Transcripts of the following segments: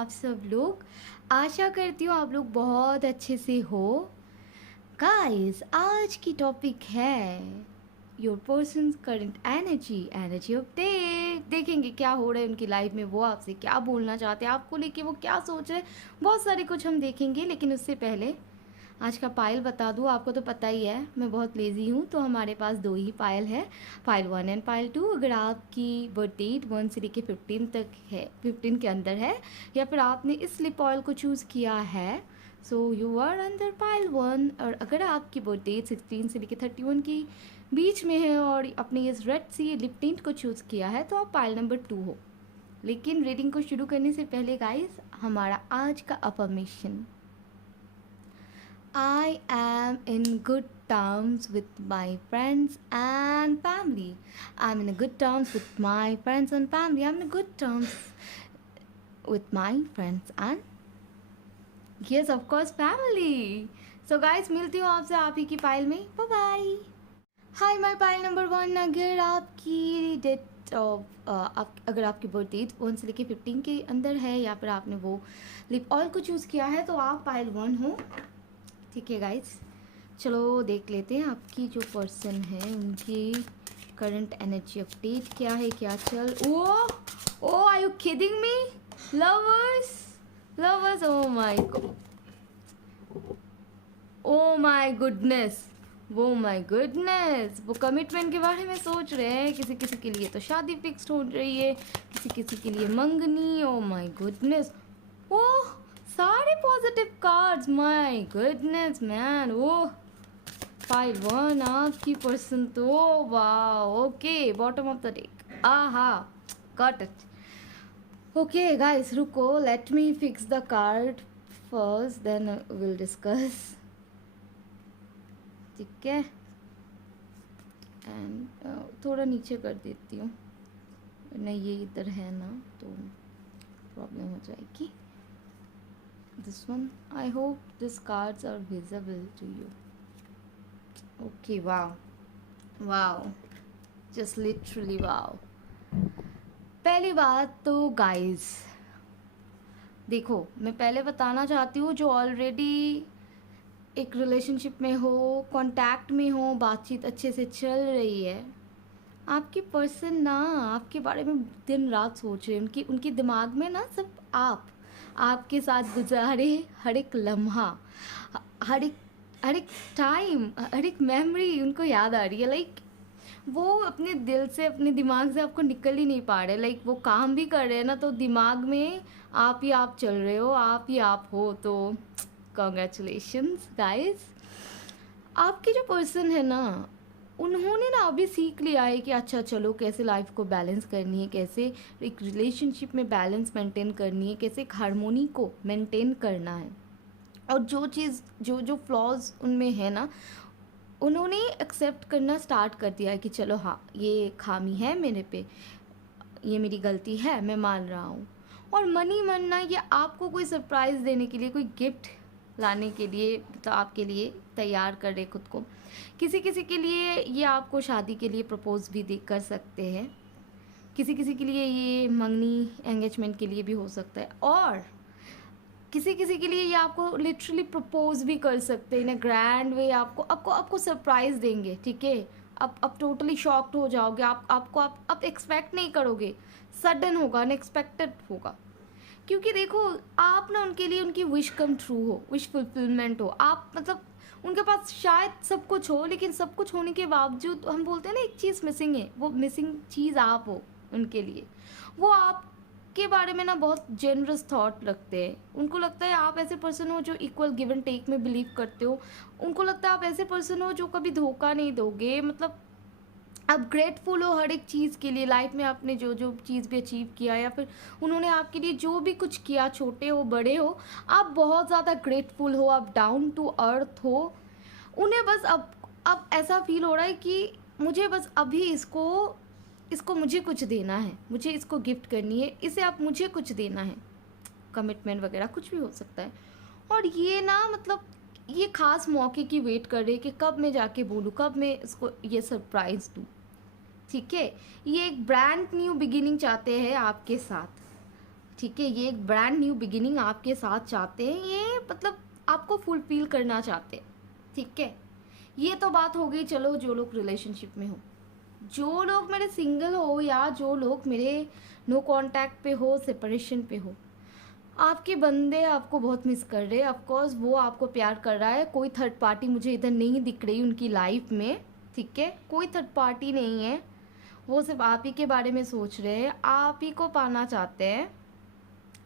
आप सब लोग। आशा करती हूँ आप लोग बहुत अच्छे से हो। गाइस, आज की टॉपिक है your persons current energy update. देखेंगे क्या हो रहा है उनकी लाइफ में, वो आपसे क्या बोलना चाहते हैं, आपको लेके वो क्या सोच रहे हैं, बहुत सारे कुछ हम देखेंगे। लेकिन उससे पहले आज का पायल बता दूँ। आपको तो पता ही है मैं बहुत लेज़ी हूँ, तो हमारे पास दो ही पायल है, पायल 1 एंड पायल 2। अगर आपकी बर्थ डेट 1 से लेकर 15 तक है, 15 के अंदर है, या फिर आपने इस स्लिप ऑयल को चूज़ किया है, सो यू आर अंडर पायल 1। और अगर आपकी बर्थ डेट 16 से लेकर 31 की बीच में है और अपने इस रेड सी लिप टिंट को चूज़ किया है, तो आप पायल नंबर 2 हो। लेकिन रीडिंग को शुरू करने से पहले गाइस, हमारा आज का affirmation, I am in good terms with my friends and family. I'm in a good terms with my friends and family. I'm in a good terms with my friends and yes, of course, family. So guys, मिलती हूँ आपसे आप ही की pile में। Bye bye. Hi my pile number 1। अगर आपकी date of अगर आपकी बर्थ डेट 1 से लेकर 15 के अंदर है, या फिर आपने वो लिप ऑयल को चूज़ किया है, तो आप पाइल 1 हो। ठीक है गाइस, चलो देख लेते हैं आपकी जो पर्सन है उनकी करंट एनर्जी अपडेट क्या है, क्या चल। Oh are you kidding me? Lovers, lovers, oh my goodness, वो कमिटमेंट के बारे में सोच रहे हैं। किसी किसी के लिए तो शादी फिक्स्ड हो रही है, किसी किसी के लिए मंगनी। ओ माय गुडनेस, ओह सारे positive cards, my goodness man. Oh pile 1 आपकी पर्सन तो वाह। Okay, bottom of the deck, aha, got it. Okay guys, रुको, let me fix the card first, then will discuss. ठीक है, एंड थोड़ा नीचे कर देती हूँ, नहीं ये इधर है ना तो प्रॉब्लम हो जाएगी। This one, I hope these cards are visible to you. Okay, wow, just literally wow. पहली बात तो गाइस देखो, मैं पहले बताना चाहती हूँ, जो ऑलरेडी एक रिलेशनशिप में हो, कांटेक्ट में हो, बातचीत अच्छे से चल रही है, आपकी पर्सन ना आपके बारे में दिन रात सोच रहे हैं। उनके दिमाग में ना सब आपके साथ गुजारे हर एक लम्हा, हर एक टाइम, हर एक मेमोरी उनको याद आ रही है। लाइक वो अपने दिल से, अपने दिमाग से आपको निकल ही नहीं पा रहे। लाइक वो काम भी कर रहे हैं ना, तो दिमाग में आप ही आप चल रहे हो, आप ही आप हो। तो कॉन्ग्रेचुलेशंस गाइस। आपके जो पर्सन है ना, उन्होंने ना अभी सीख लिया है कि अच्छा चलो कैसे लाइफ को बैलेंस करनी है, कैसे एक रिलेशनशिप में बैलेंस मेंटेन करनी है, कैसे एक हार्मोनी को मेंटेन करना है। और जो चीज़ जो फ्लॉज उनमें है ना, उन्होंने एक्सेप्ट करना स्टार्ट कर दिया है कि चलो हाँ, ये खामी है मेरे पे, ये मेरी गलती है, मैं मान रहा हूँ। और मनी मनना, ये आपको कोई सरप्राइज़ देने के लिए, कोई गिफ्ट लाने के लिए, तो आपके लिए तैयार कर रहे खुद को। किसी किसी के लिए ये आपको शादी के लिए प्रपोज भी कर सकते हैं, किसी किसी के लिए ये मंगनी एंगेजमेंट के लिए भी हो सकता है, और किसी किसी के लिए ये आपको लिटरली प्रपोज भी कर सकते हैं इन अ ग्रैंड वे। आपको सरप्राइज़ देंगे। ठीक है, आप टोटली शॉक्ड हो जाओगे, आप एक्सपेक्ट नहीं करोगे, सडन होगा, अनएक्सपेक्टेड होगा। क्योंकि देखो, आप ना उनके लिए उनकी विश कम ट्रू हो, विश फुलफिलमेंट हो। आप मतलब उनके पास शायद सब कुछ हो, लेकिन सब कुछ होने के बावजूद हम बोलते हैं ना एक चीज़ मिसिंग है, वो मिसिंग चीज़ आप हो उनके लिए। वो आपके बारे में ना बहुत जेनरस थॉट रखते हैं। उनको लगता है आप ऐसे पर्सन हो जो इक्वल गिव एंड टेक में बिलीव करते हो। उनको लगता है आप ऐसे पर्सन हो जो कभी धोखा नहीं दोगे। मतलब आप ग्रेटफुल हो हर एक चीज़ के लिए, लाइफ में आपने जो जो चीज़ भी अचीव किया, या फिर उन्होंने आपके लिए जो भी कुछ किया, छोटे हो बड़े हो, आप बहुत ज़्यादा ग्रेटफुल हो, आप डाउन टू अर्थ हो। उन्हें बस अब ऐसा फील हो रहा है कि मुझे बस अभी इसको मुझे कुछ देना है, मुझे इसको गिफ्ट करनी है, इसे आप मुझे कुछ देना है। कमिटमेंट वगैरह कुछ भी हो सकता है। और ये ना मतलब ये ख़ास मौके की वेट कर रहे हैं कि कब मैं जाके बोलूँ, कब मैं इसको ये सरप्राइज़ दूँ। ठीक है, ये एक ब्रांड न्यू बिगिनिंग चाहते हैं आपके साथ। ठीक है, ये एक ब्रांड न्यू बिगिनिंग आपके साथ चाहते हैं, ये मतलब आपको फुलफिल करना चाहते हैं। ठीक है, ये तो बात हो गई। चलो, जो लोग रिलेशनशिप में हो, जो लोग मेरे सिंगल हो या जो लोग मेरे नो कांटेक्ट पे हो, सेपरेशन पे हो, आपके बंदे आपको बहुत मिस कर रहे हैं। ऑफकोर्स वो आपको प्यार कर रहा है, कोई थर्ड पार्टी मुझे इधर नहीं दिख रही उनकी लाइफ में। ठीक है, कोई थर्ड पार्टी नहीं है, वो सिर्फ आप ही के बारे में सोच रहे हैं, आप ही को पाना चाहते हैं,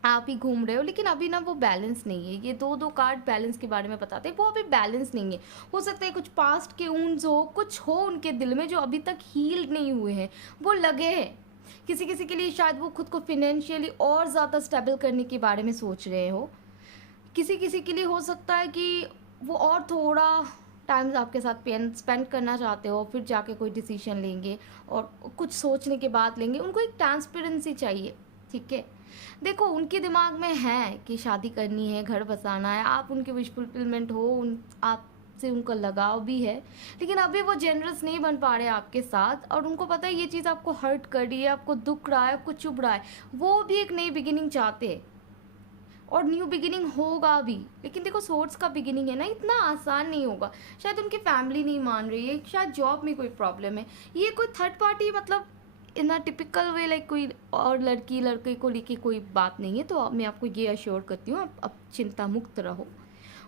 आप ही घूम रहे हो। लेकिन अभी ना वो बैलेंस नहीं है। ये दो दो कार्ड बैलेंस के बारे में बताते हैं, वो अभी बैलेंस नहीं है। हो सकता है कुछ पास्ट के ऊंस हो, कुछ हो उनके दिल में जो अभी तक हील नहीं हुए हैं, वो लगे हैं। किसी किसी के लिए शायद वो खुद को फिनेंशियली और ज़्यादा स्टेबल करने के बारे में सोच रहे हो। किसी किसी के लिए हो सकता है कि वो और थोड़ा टाइम आपके साथ स्पेंड करना चाहते हो, फिर जाके कोई डिसीजन लेंगे और कुछ सोचने के बाद लेंगे। उनको एक ट्रांसपेरेंसी चाहिए। ठीक है, देखो उनके दिमाग में है कि शादी करनी है, घर बसाना है, आप उनके विश फुलफिलमेंट हो, आपसे उनका लगाव भी है, लेकिन अभी वो जेनरस नहीं बन पा रहे आपके साथ। और उनको पता है ये चीज़ आपको हर्ट कर रही है, आपको दुख रहा है, आपको चुभ रहा है। वो भी एक नई बिगिनिंग चाहते हैं और न्यू बिगिनिंग होगा भी। लेकिन देखो, सोर्स का बिगिनिंग है ना, इतना आसान नहीं होगा। शायद उनकी फैमिली नहीं मान रही है, शायद जॉब में कोई प्रॉब्लम है। ये कोई थर्ड पार्टी मतलब इन अ टिपिकल वे लाइक कोई और लड़की लड़के को लेके कोई बात नहीं है। तो मैं आपको ये अश्योर करती हूँ, आप अब चिंता मुक्त रहो।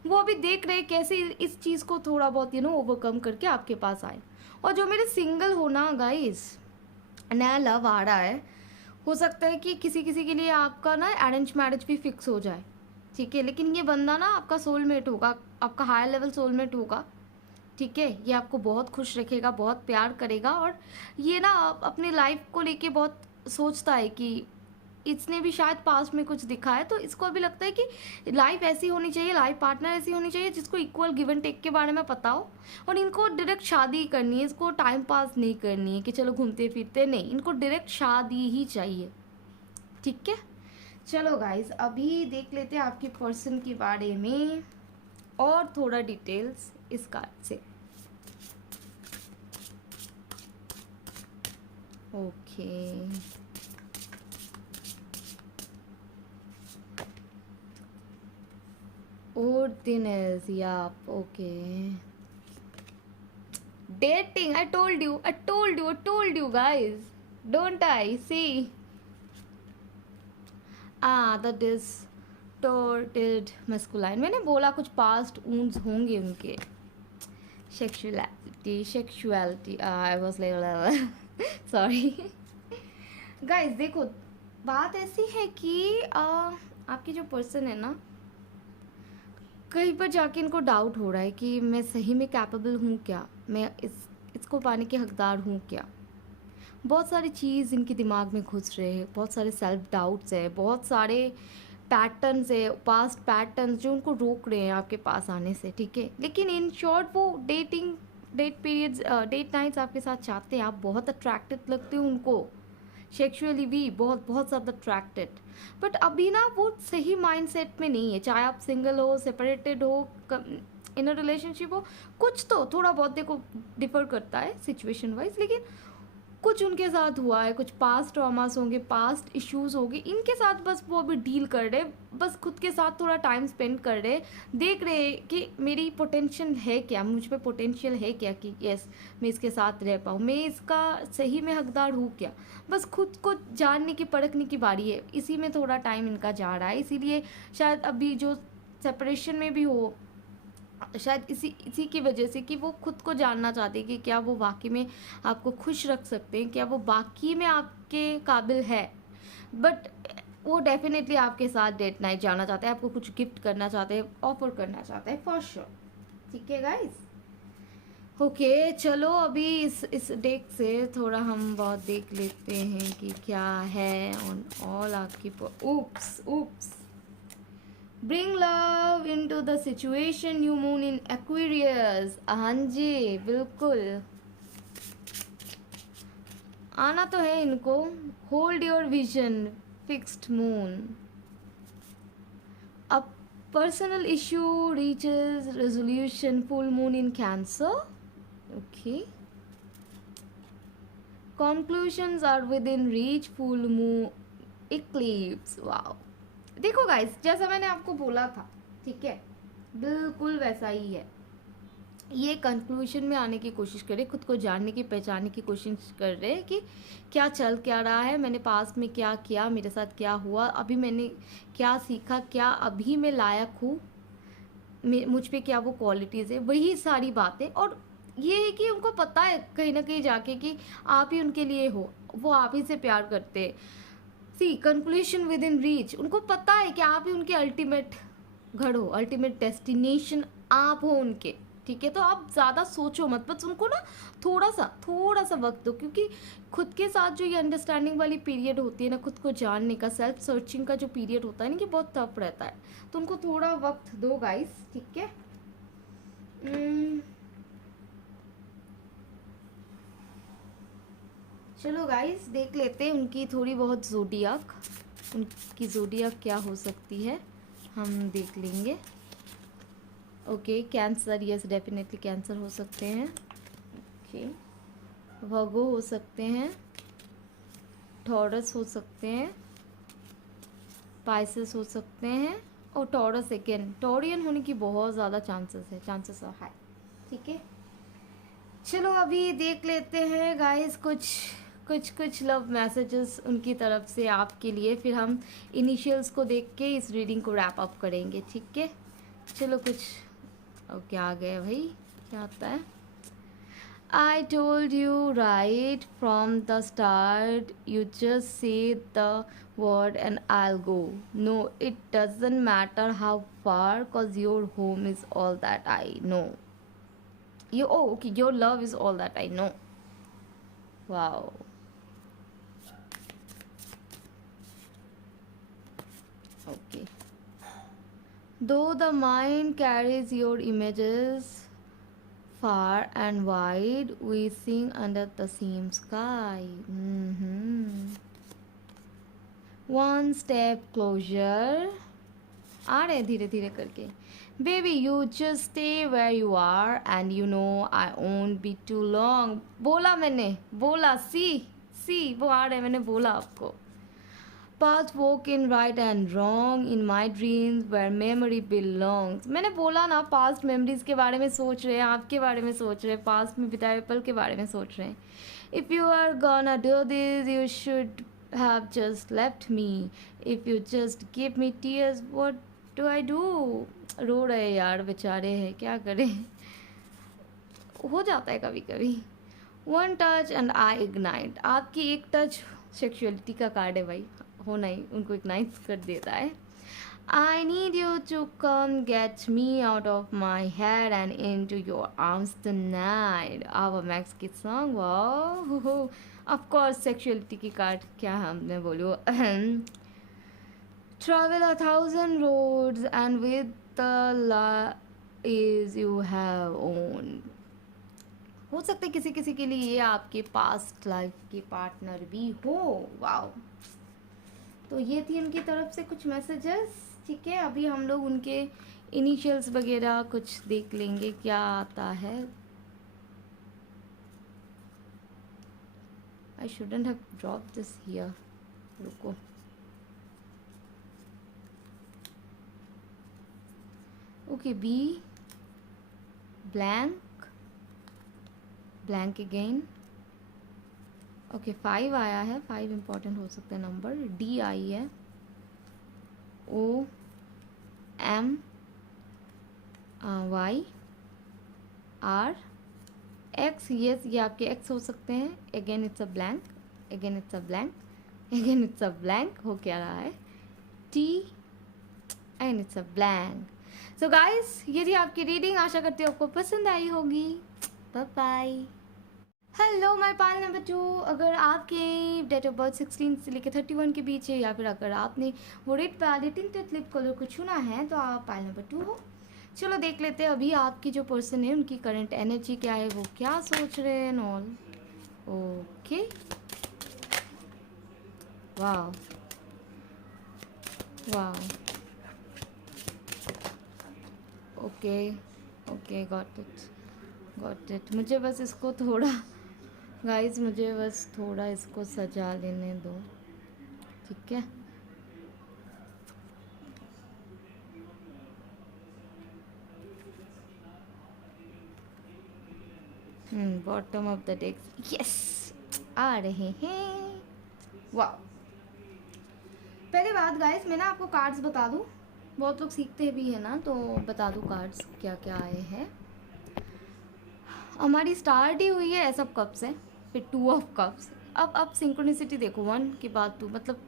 वो अभी देख रहे कैसे इस चीज़ को थोड़ा बहुत ओवरकम करके आपके पास आए। और जो मेरे सिंगल हो ना गाइस, नया लव आ रहा है, हो सकता है कि किसी किसी के लिए आपका ना अरेंज मैरिज भी फिक्स हो जाए। ठीक है, लेकिन ये बंदा ना आपका सोलमेट होगा, आपका हायर लेवल सोलमेट होगा। ठीक है, ये आपको बहुत खुश रखेगा, बहुत प्यार करेगा। और ये ना अपनी लाइफ को लेके बहुत सोचता है कि इसने भी शायद पास्ट में कुछ दिखा है, तो इसको अभी लगता है कि लाइफ ऐसी होनी चाहिए, लाइफ पार्टनर ऐसी होनी चाहिए जिसको इक्वल गिव एंड टेक के बारे में पता हो। और इनको डायरेक्ट शादी करनी है, इसको टाइम पास नहीं करनी है कि चलो घूमते फिरते, नहीं, इनको डायरेक्ट शादी ही चाहिए। ठीक है, चलो गाइज अभी देख लेते हैं आपके पर्सन के बारे में और थोड़ा डिटेल्स इस कार्ड से। Okay, Ordinance, yeah, okay. Dating, I told you guys. Don't I? See? The distorted masculine. मैंने बोला कुछ past wounds होंगे उनके. Sexuality. I was like, sorry. Guys, देखो, बात ऐसी है कि आपकी जो पर्सन है ना, कहीं पर जाके इनको डाउट हो रहा है कि मैं सही में कैपेबल हूँ क्या, मैं इसको पाने के हकदार हूँ क्या। बहुत सारी चीज़ इनके दिमाग में घुस रहे हैं, बहुत सारे सेल्फ डाउट्स है, बहुत सारे पैटर्न्स है, पास्ट पैटर्न्स जो उनको रोक रहे हैं आपके पास आने से। ठीक है, लेकिन इन शॉर्ट वो डेट पीरियड्स, डेट नाइट्स आपके साथ चाहते हैं। आप बहुत अट्रैक्टेड लगते हो उनको, सेक्सुअली भी बहुत बहुत ज़्यादा अट्रैक्टेड। बट अभी ना वो सही माइंडसेट में नहीं है, चाहे आप सिंगल हो, सेपरेटेड हो, इन अ रिलेशनशिप हो, कुछ तो थोड़ा बहुत देखो डिफर करता है सिचुएशन वाइज। लेकिन कुछ उनके साथ हुआ है, कुछ पास्ट ट्रॉमास होंगे, पास्ट इश्यूज होंगे, इनके साथ बस वो अभी डील कर रहे, बस खुद के साथ थोड़ा टाइम स्पेंड कर रहे, देख रहे कि मेरी पोटेंशियल है क्या, मुझ पे पोटेंशियल है क्या कि यस मैं इसके साथ रह पाऊँ, मैं इसका सही में हकदार हूँ क्या। बस खुद को जानने की परखने की बारी है, इसी में थोड़ा टाइम इनका जा रहा है। इसीलिए शायद अभी जो सेपरेशन में भी हो, शायद इसी की वजह से कि वो खुद को जानना चाहते हैं कि क्या वो वाकई में आपको खुश रख सकते हैं, क्या वो वाकई में आपके काबिल है। बट वो डेफिनेटली आपके साथ डेट नाइट जाना चाहते हैं, आपको कुछ गिफ्ट करना चाहते हैं, ऑफर करना चाहते हैं फॉर श्योर। ठीक है गाइस, ओके चलो अभी इस डेक से थोड़ा हम बहुत देख लेते हैं कि क्या है ऑन ऑल आपकी। उप्स Bring love into the situation, new moon in Aquarius. हाँ जी बिल्कुल आना तो है इनको। Hold your vision, fixed moon. A personal issue reaches resolution, full moon in Cancer. Okay. Conclusions are within reach, full moon Eclipse, wow. देखो guys, जैसा मैंने आपको बोला था, ठीक है, बिल्कुल वैसा ही है। ये कंक्लूजन में आने की कोशिश कर रहे, खुद को जानने की, पहचानने की कोशिश कर रहे हैं कि क्या चल क्या रहा है, मैंने पास्ट में क्या किया, मेरे साथ क्या हुआ, अभी मैंने क्या सीखा, क्या अभी मैं लायक हूँ, मुझ पे क्या वो क्वालिटीज़ है, वही सारी बातें। और ये है कि उनको पता है कहीं ना कहीं जाके कि आप ही उनके लिए हो, वो आप ही से प्यार करते हैं। सी कंक्लूशन विद इन रीच, उनको पता है कि आप ही उनके अल्टीमेट घर हो, अल्टीमेट डेस्टिनेशन आप हो उनके, ठीक है। तो आप ज़्यादा सोचो मत, बस उनको ना थोड़ा सा वक्त दो, क्योंकि खुद के साथ जो ये अंडरस्टैंडिंग वाली पीरियड होती है ना, खुद को जानने का, सेल्फ सर्चिंग का जो पीरियड होता है ना, कि बहुत टफ रहता है। तो उनको थोड़ा वक्त दो गाइस, ठीक है। चलो गाइस, देख लेते हैं उनकी थोड़ी बहुत जोडियाक, उनकी जोडियाक क्या हो सकती है, हम देख लेंगे। Okay, cancer, yes definitely cancer हो सकते हैं। ओके, वर्गो हो सकते हैं, टॉरस हो सकते हैं, पाइसेस हो सकते हैं, और टॉरस अगेन टॉरियन होने की बहुत ज़्यादा चांसेस है हाई, ठीक है। चलो अभी देख लेते हैं गाइस कुछ लव मैसेजेस उनकी तरफ से आपके लिए, फिर हम इनिशियल्स को देख के इस रीडिंग को रैप अप करेंगे, ठीक है। चलो कुछ, ओके आ गया भाई, क्या आता है। I told you right from the start, you just say the word and I'll go. No, it doesn't matter how far, cause your home is all that I know. Okay, your love is all that I know. Wow. Okay. Though the mind carries your images far and wide, we sing under the same sky. One step closer. आ रहे धीरे धीरे करके। Baby, you just stay where you are and you know I won't be too long. बोला मैंने, बोला, सी वो आ रहे, मैंने बोला आपको। Path walk in right and wrong in my dreams where memory belongs. मैंने बोला ना, पास्ट मेमोरीज के बारे में सोच रहे हैं, आपके बारे में सोच रहे हैं, पास्ट में बिताए पल के बारे में सोच रहे हैं। If you are gonna do this, you should have just left me. If you just give me tears, what do I do? रो रहे यार बेचारे हैं, क्या करें, हो जाता है कभी कभी। One touch and I ignite, आपकी एक टच सेक्सुअलिटी का कार्ड है भाई, होना ही उनको इग्नाइट कर देता है। I need you to come get me out of my head and into your arms tonight. Our Max की song, wow, of course sexuality की कार्ड, क्या हमने बोलो। Travel 1,000 roads and with the lies you have owned. हो सकता है किसी किसी के लिए ये आपके पास्ट लाइफ के पार्टनर भी हो, वाओ। तो ये थी उनकी तरफ से कुछ मैसेजेस, ठीक है। अभी हम लोग उनके इनिशियल्स वगैरह कुछ देख लेंगे क्या आता है। I shouldn't have drop this here, रुको। Okay, be blank again. Okay, 5 आया है, 5 इम्पॉर्टेंट हो सकता है नंबर। डी आई है, O M Y R X, yes ये आपके एक्स हो सकते हैं। Again it's a blank, again it's a blank, again it's a blank, हो क्या रहा है, T and it's a blank. So guys, ये थी आपकी रीडिंग, आशा करती हूँ आपको पसंद आई होगी। Bye bye. Hello my pal number 2, अगर आपके डेट ऑफ बर्थ 16 से लेकर 31 के बीच है, या फिर अगर आपने वो red palette tinted lip colour को चुना है, तो आप पाल नंबर 2 हो। चलो देख लेते हैं अभी आपकी जो पर्सन है उनकी करंट एनर्जी क्या है, वो क्या सोच रहे हैं ऑल। ओके, वाह वाह, ओके ओके, गॉट इट। मुझे बस इसको थोड़ा गाइस, मुझे बस थोड़ा इसको सजा लेने दो। ठीक है। Bottom of the deck, yes आ रहे हैं। वाह, पहले बात गाइस मैं ना आपको कार्ड्स बता दूं, बहुत लोग सीखते भी है ना, तो बता दूं कार्ड्स क्या क्या आए हैं। हमारी स्टार्ट ही हुई है एस ऑफ कप्स है, फिर 2 ऑफ कप्स। अब सिंक्रोनिसिटी देखो, 1 के बाद 2, मतलब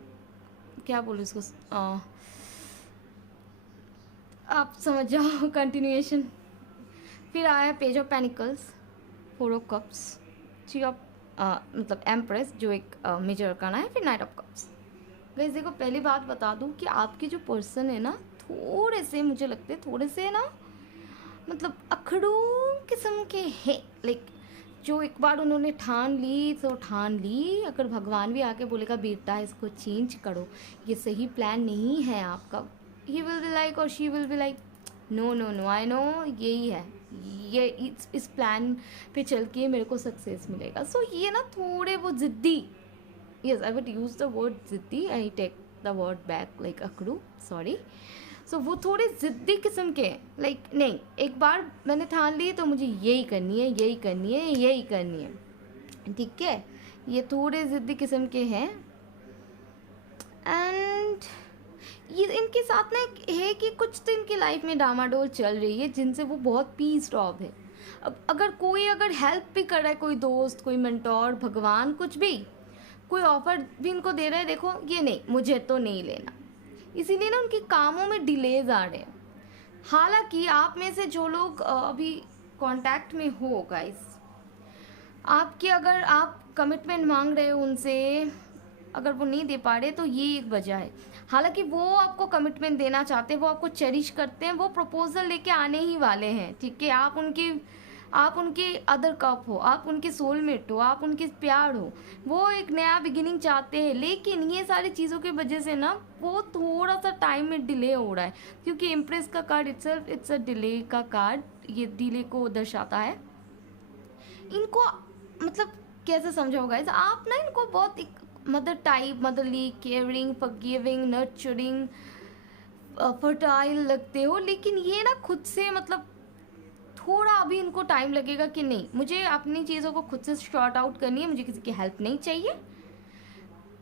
क्या बोलूँ इसको, आप समझ जाओ कंटिन्यूएशन। फिर आया page of pentacles, 4 of cups, 3 of मतलब एम्प्रेस जो एक मेजर अरकाना है, फिर नाइट ऑफ कप्स। गाइस देखो, पहली बात बता दूं कि आपके जो पर्सन है ना, थोड़े से मुझे लगते हैं थोड़े से ना, मतलब अखड़ू किस्म के हैं। लाइक जो एक बार उन्होंने ठान ली तो ठान ली, अगर भगवान भी आके बोलेगा बेटा इसको चेंज करो, ये सही प्लान नहीं है आपका, ही विल बी लाइक और she will be like no no no, I know यही है, ये इस प्लान पे चल के मेरे को सक्सेस मिलेगा। सो ये ना थोड़े वो ज़िद्दी, yes I would use the word ज़िद्दी, I take the word back, like अकड़ू, सॉरी। सो वो थोड़े ज़िद्दी किस्म के हैं, लाइक नहीं एक बार मैंने ठान ली तो मुझे यही करनी है, यही करनी है, यही करनी है, ठीक है। ये थोड़े ज़िद्दी किस्म के हैं। एंड ये इनके साथ ना एक है कि कुछ तो इनकी लाइफ में डामाडोल चल रही है, जिनसे वो बहुत पीस्ड ऑफ है। अब अगर कोई अगर हेल्प भी कर रहा है, कोई दोस्त, कोई मेंटोर, भगवान, कुछ भी, कोई ऑफर भी इनको दे रहा है, देखो ये नहीं, मुझे तो नहीं लेना, इसीलिए ना उनके कामों में डिलेज आ रहे हैं। हालांकि आप में से जो लोग अभी कांटेक्ट में हो गाइस, आपकी अगर आप कमिटमेंट मांग रहे हो उनसे, अगर वो नहीं दे पा रहे तो ये एक वजह है। हालांकि वो आपको कमिटमेंट देना चाहते हैं, वो आपको चेरिश करते हैं, वो प्रपोजल लेके आने ही वाले हैं, ठीक है। आप उनके अदर कप हो, आप उनके सोलमेट हो, आप उनके प्यार हो, वो एक नया बिगिनिंग चाहते हैं। लेकिन ये सारी चीज़ों की वजह से ना वो थोड़ा सा टाइम में डिले हो रहा है, क्योंकि इम्प्रेस का card itself it's a delay का कार्ड, ये डिले को दर्शाता है। इनको मतलब कैसे समझाओ गाइस, आप ना इनको बहुत एक mother type, motherly, caring, forgiving, nurturing, fertile लगते हो, लेकिन ये ना खुद से मतलब थोड़ा अभी इनको टाइम लगेगा कि नहीं, मुझे अपनी चीज़ों को खुद से शॉर्ट आउट करनी है, मुझे किसी की हेल्प नहीं चाहिए।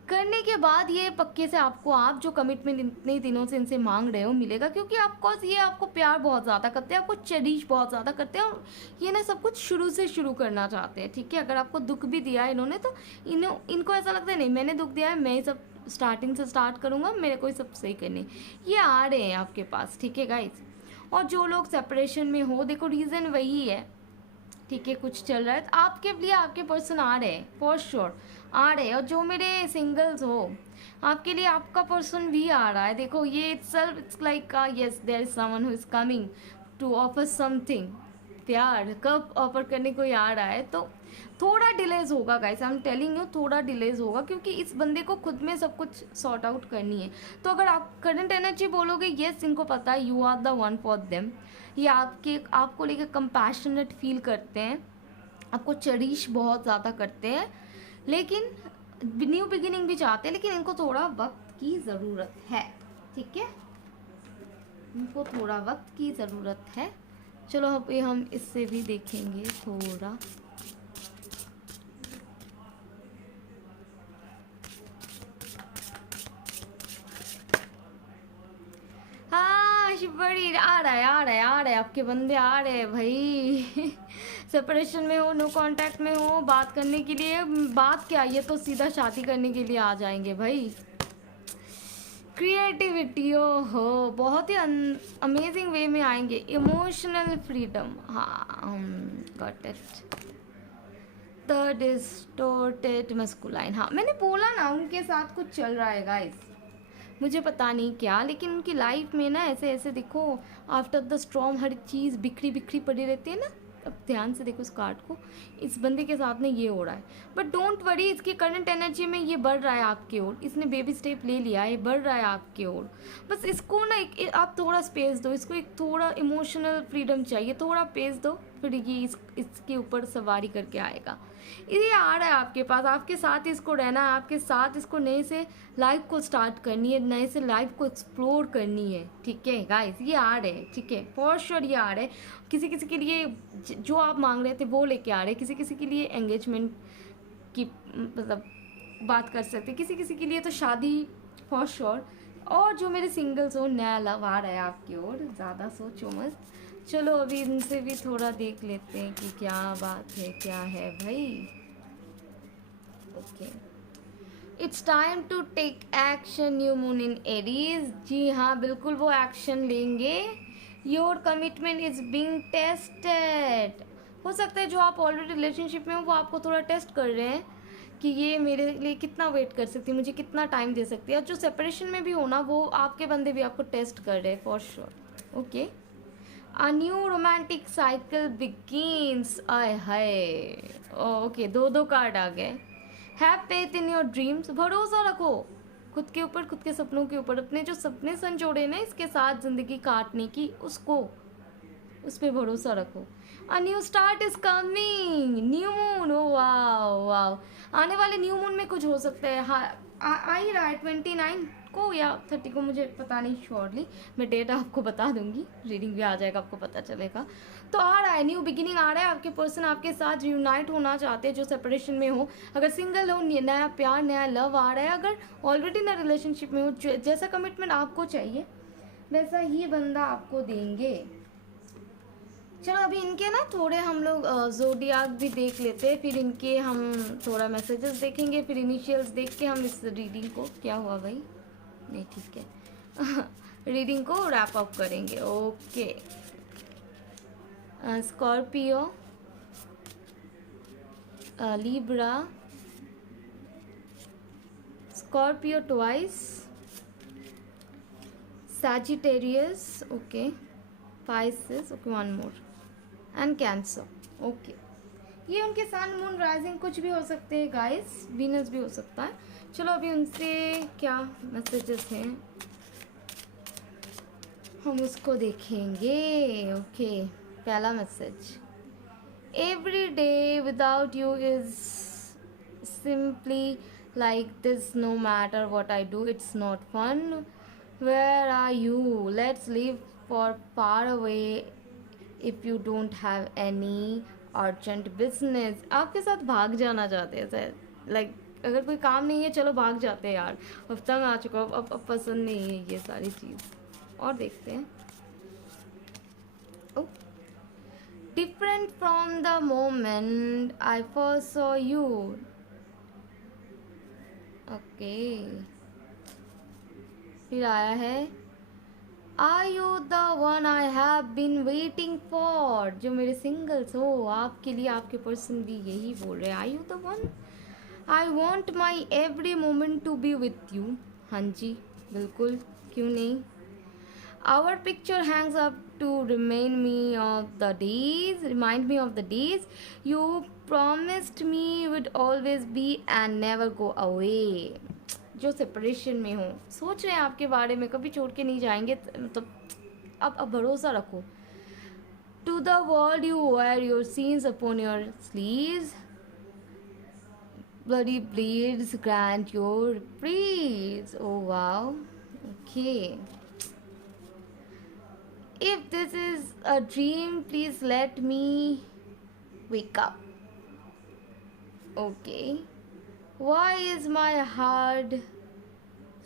करने के बाद ये पक्के से आपको, आप जो कमिटमेंट इतने दिनों से इनसे मांग रहे हो, मिलेगा, क्योंकि ऑफकोर्स ये आपको प्यार बहुत ज़्यादा करते हैं, आपको चेरिश बहुत ज़्यादा करते हैं, और ये ना सब कुछ शुरू से शुरू करना चाहते हैं, ठीक है। अगर आपको दुख भी दिया है इन्होंने, तो इनको ऐसा लगता है नहीं मैंने दुख दिया है, मैं ही सब स्टार्टिंग से स्टार्ट करूँगा, मेरे को ही सब सही करने, ये आ रहे हैं आपके पास, ठीक है गाइज। और जो लोग सेपरेशन में हो, देखो रीज़न वही है, ठीक है, कुछ चल रहा है, तो आपके लिए आपके पर्सन आ रहे हैं, फॉर श्योर आ रहे हैं। और जो मेरे सिंगल्स हो, आपके लिए आपका पर्सन भी आ रहा है। देखो ये it's like yes there is someone who is coming to offer something, प्यार कब ऑफर करने को ही आ रहा है। तो थोड़ा डिलेज होगा guys, I am telling you, थोड़ा डिलेज होगा, क्योंकि इस बंदे को खुद में सब कुछ सॉर्ट आउट करनी है। तो अगर आप करंट एनर्जी बोलोगे, येस इनको पता है you are the one for them, ये आपको लेकर कंपैशनेट फील करते हैं, आपको चेरिश बहुत ज़्यादा करते हैं, लेकिन न्यू बिगिनिंग भी चाहते हैं, लेकिन इनको थोड़ा वक्त की ज़रूरत है, ठीक है, इनको थोड़ा वक्त की ज़रूरत है। चलो अब ये हम इससे भी देखेंगे थोड़ा। हाँ शिवरी आ रहा है, आ रहा है, आ रहा है, आपके बंदे आ रहे हैं भाई। सेपरेशन में हो, नो कांटेक्ट में हो, बात करने के लिए, बात क्या, ये तो सीधा शादी करने के लिए आ जाएंगे भाई। क्रिएटिविटी हो, बहुत ही अमेजिंग वे में आएंगे। इमोशनल फ्रीडम, हाँ got it. The distorted masculine, हाँ मैंने बोला ना उनके साथ कुछ चल रहा है गाइस, मुझे पता नहीं क्या, लेकिन उनकी लाइफ में ना ऐसे ऐसे देखो, आफ्टर द स्टॉर्म हर चीज़ बिखरी बिखरी पड़ी रहती है ना। अब ध्यान से देखो इस कार्ड को, इस बंदे के साथ में ये हो रहा है, बट डोंट वरी, इसकी करंट एनर्जी में ये बढ़ रहा है आपकी ओर, इसने बेबी स्टेप ले लिया है, बढ़ रहा है आपकी ओर। बस इसको ना आप थोड़ा स्पेस दो, इसको एक थोड़ा इमोशनल फ्रीडम चाहिए, थोड़ा स्पेस दो, फिर ये इसके ऊपर सवारी करके आएगा। ये आ रहा है आपके पास, आपके साथ इसको रहना है, आपके साथ इसको नए से लाइफ को स्टार्ट करनी है, नए से लाइफ को एक्सप्लोर करनी है। ठीक है गाइस, ये आ रहे हैं, ठीक है, फॉर श्योर ये आ रहे हैं। किसी किसी के लिए जो आप मांग रहे थे वो लेके आ रहे हैं, किसी किसी के लिए एंगेजमेंट की मतलब बात कर सकते, किसी किसी के लिए तो शादी फॉर श्योर। और जो मेरे सिंगल्स हो, नया लव आ रहा है आपकी ओर, ज़्यादा सोचो मत। चलो अभी इनसे भी थोड़ा देख लेते हैं कि क्या बात है, क्या है भाई। Okay, it's time to take action, new moon in Aries. जी हाँ, बिल्कुल वो एक्शन लेंगे। Your commitment is being tested. हो सकता है जो आप ऑलरेडी रिलेशनशिप में हो वो आपको थोड़ा टेस्ट कर रहे हैं कि ये मेरे लिए कितना वेट कर सकती है, मुझे कितना टाइम दे सकती है। और जो सेपरेशन में भी हो ना, वो आपके बंदे भी आपको टेस्ट कर रहे हैं for sure. Okay, a new romantic cycle begins. I hi, okay, दो दो कार्ड आ गए। Have faith in your dreams, भरोसा रखो खुद के ऊपर, खुद के सपनों के ऊपर। अपने जो सपने संजोड़े ना इसके साथ ज़िंदगी काटने की, उसको, उस पर भरोसा रखो। A new start is coming, new moon, oh wow wow. आने वाले न्यू मून में कुछ हो सकता है। हाँ, आ ही रहा है 29 को या 30 को, मुझे पता नहीं श्योरली। मैं डेट आपको बता दूंगी, रीडिंग भी आ जाएगा, आपको पता चलेगा। तो आ रहा है, न्यू बिगिनिंग आ रहा है। आपके पर्सन आपके साथ यूनाइट होना चाहते हैं, जो सेपरेशन में हो। अगर सिंगल हो, नया प्यार, नया लव आ रहा है। अगर ऑलरेडी नया रिलेशनशिप में हो, जैसा कमिटमेंट आपको चाहिए वैसा ही बंदा आपको देंगे। चलो अभी इनके ना थोड़े हम लोग ज़ोडियाक भी देख लेते हैं, फिर इनके हम थोड़ा मैसेजेस देखेंगे, फिर इनिशियल्स देख के हम इस रीडिंग को, क्या हुआ भाई, नहीं ठीक है रीडिंग को रैप अप करेंगे। Okay, Scorpio, Libra, Scorpio twice, Sagittarius, okay, Pisces, okay, one more, and cancer. Okay, ये उनके सन, मून, राइजिंग कुछ भी हो सकते हैं गाइस, वीनस भी हो सकता है। चलो अभी उनसे क्या मैसेजेस हैं हम उसको देखेंगे। ओके, पहला message, every day without you is simply like this, no matter what I do it's not fun, where are you, let's live for far away if you don't have any urgent business. आपके साथ भाग जाना चाहते हैं sir, like अगर कोई काम नहीं है चलो भाग जाते हैं यार, अब तंग आ चुका हूँ, अब पसंद नहीं है ये सारी चीज़। और देखते हैं। Oh, different from the moment I first saw you. Okay, फिर आया है, are you the one I have been waiting for. जो मेरे सिंगल्स हो, आपके लिए आपके पर्सन भी यही बोल रहे हैं, are you the one, I want my every moment to be with you. हाँ जी, बिल्कुल, क्यों नहीं। Our picture hangs up to remind me of the days, remind me of the days you promised me would always be and never go away. जो separation में हो, सोच रहे हैं आपके बारे में, कभी छोड़ के नहीं जाएंगे, मतलब अब भरोसा रखो। To the world you wear your sins upon your sleeves, bloody blades grant your praise. Oh wow, okay. If this is a dream, please let me wake up. Okay. Why is my heart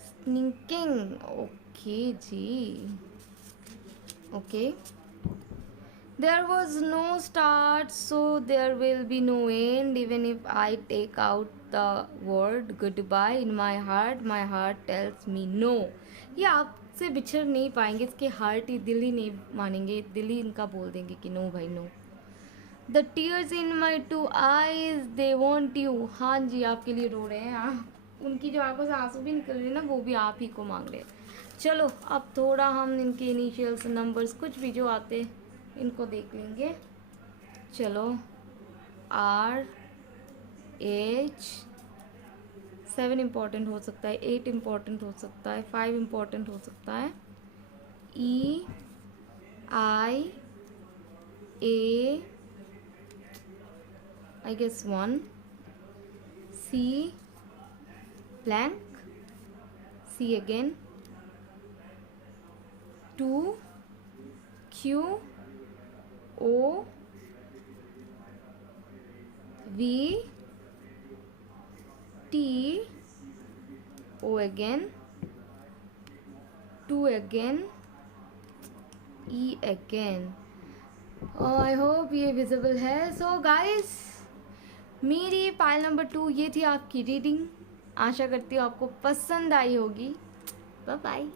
sneaking? Okay जी, okay. There was no start, so there will be no end. Even if I take out the word goodbye in my heart tells me no. ये आपसे बिछड़ नहीं पाएंगे, इसके heart ही, दिल ही नहीं मानेंगे, दिल ही इनका बोल देंगे कि नो भाई no. The tears in my two eyes, they want you. हाँ जी, आपके लिए रो रहे हैं आप, उनकी जो आंखों से आंसू भी निकल रहे हैं ना, वो भी आप ही को मांग रहे हैं। चलो अब थोड़ा हम इनके इनिशियल्स, नंबर्स, कुछ भी जो आते इनको देख लेंगे। चलो, R H 7 इम्पॉर्टेंट हो सकता है, 8 इम्पॉर्टेंट हो सकता है, 5 इम्पॉर्टेंट हो सकता है, E I A I guess 1, C blank, C again, 2, Q, O, V, T, O again, 2 again, E again. I hope ये विजिबल है. सो गाइस, मेरी पाइल नंबर 2 ये थी आपकी रीडिंग. आशा करती हूँ आपको पसंद आई होगी. Bye bye.